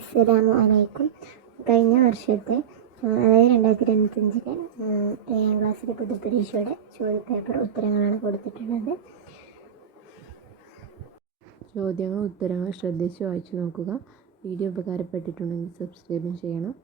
അസ്സലാമു അലൈക്കും. കഴിഞ്ഞ വർഷത്തെ അതായത് രണ്ടായിരത്തി ഇരുപത്തഞ്ചിലെ ഏഴാം ക്ലാസ്സിലെ പൊതുപരീക്ഷയുടെ ചോദ്യപേപ്പർ ഉത്തരങ്ങളാണ് കൊടുത്തിട്ടുള്ളത്. ചോദ്യങ്ങളും ഉത്തരങ്ങളും ശ്രദ്ധിച്ച് വായിച്ചു നോക്കുക. വീഡിയോ ഉപകാരപ്പെട്ടിട്ടുണ്ടെങ്കിൽ സബ്സ്ക്രൈബും ചെയ്യണം.